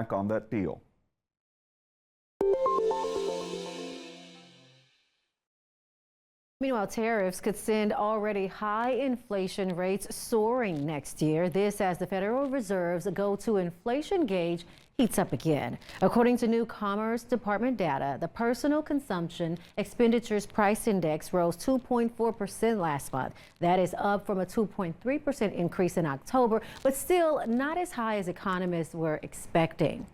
back on that deal. Meanwhile, tariffs could send already high inflation rates soaring next year. This as the Federal Reserve's go-to inflation gauge heats up again. According to new Commerce Department data, the personal consumption expenditures price index rose 2.4% last month. That is up from a 2.3% increase in October, but still not as high as economists were expecting.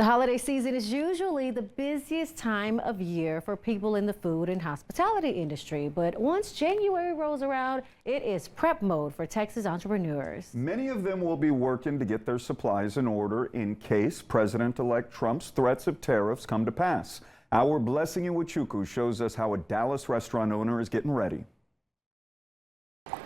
The holiday season is usually the busiest time of year for people in the food and hospitality industry. But once January rolls around, it is prep mode for Texas entrepreneurs. Many of them will be working to get their supplies in order in case President-elect Trump's threats of tariffs come to pass. Our Blessing Iwachuku shows us how a Dallas restaurant owner is getting ready.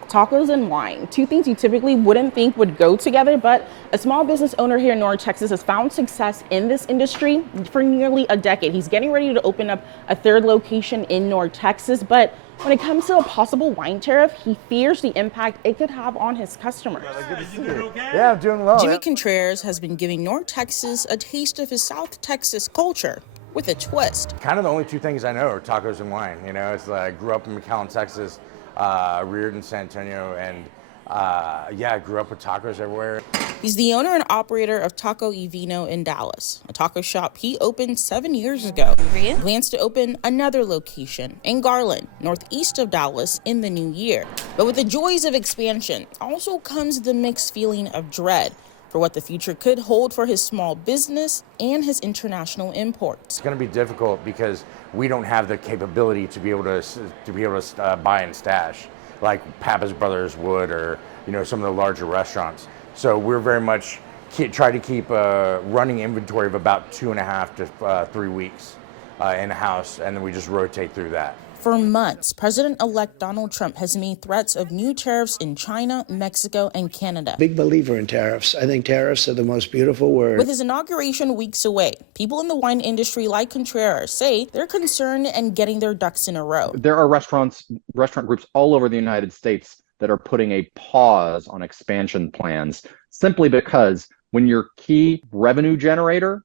Tacos and wine, two things you typically wouldn't think would go together, but a small business owner here in North Texas has found success in this industry for nearly a decade. He's getting ready to open up a third location in North Texas, but when it comes to a possible wine tariff, he fears the impact it could have on his customers. Yeah, I'm doing well. Jimmy Contreras has been giving North Texas a taste of his South Texas culture with a twist. Kind of the only two things I know are tacos and wine. You know, it's I grew up in McAllen, Texas. Reared in San Antonio, and I grew up with tacos everywhere. He's the owner and operator of Taco y Vino in Dallas, a taco shop he opened 7 years ago. He plans to open another location in Garland, northeast of Dallas, in the new year. But with the joys of expansion also comes the mixed feeling of dread for what the future could hold for his small business and his international imports. It's going to be difficult because we don't have the capability to be able to buy and stash like Pappas Brothers would, or some of the larger restaurants. So we're very much try to keep a running inventory of about 2.5 to 3 weeks in the house, and then we just rotate through that. For months, President-elect Donald Trump has made threats of new tariffs in China, Mexico, and Canada. Big believer in tariffs. I think tariffs are the most beautiful word. With his inauguration weeks away, people in the wine industry like Contreras say they're concerned and getting their ducks in a row. There are restaurant groups all over the United States that are putting a pause on expansion plans simply because when your key revenue generator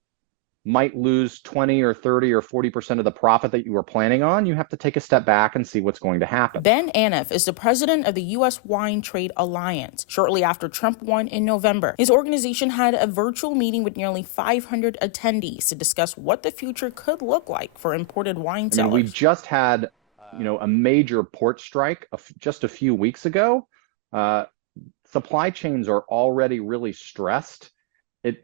might lose 20 or 30 or 40% of the profit that you were planning on, you have to take a step back and see what's going to happen. Ben Aneff is the president of the U.S. Wine Trade Alliance. Shortly after Trump won in November, his organization had a virtual meeting with nearly 500 attendees to discuss what the future could look like for imported wine sellers. We just had, a major port strike just a few weeks ago. Supply chains are already really stressed. It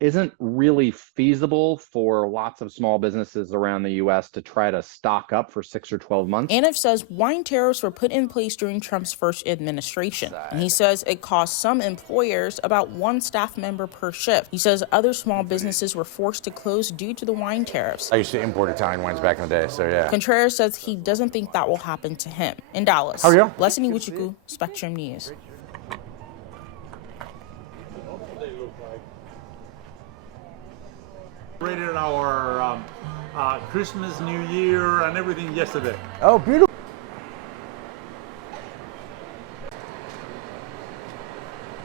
isn't really feasible for lots of small businesses around the U.S. to try to stock up for 6 or 12 months. Aneff says wine tariffs were put in place during Trump's first administration. And he says it cost some employers about 1 staff member per shift. He says other small businesses were forced to close due to the wine tariffs. I used to import Italian wines back in the day, so yeah. Contreras says he doesn't think that will happen to him. In Dallas, how are you? Blessing Iwachuku, Spectrum News. Rated our Christmas, New Year, and everything yesterday. Oh, beautiful.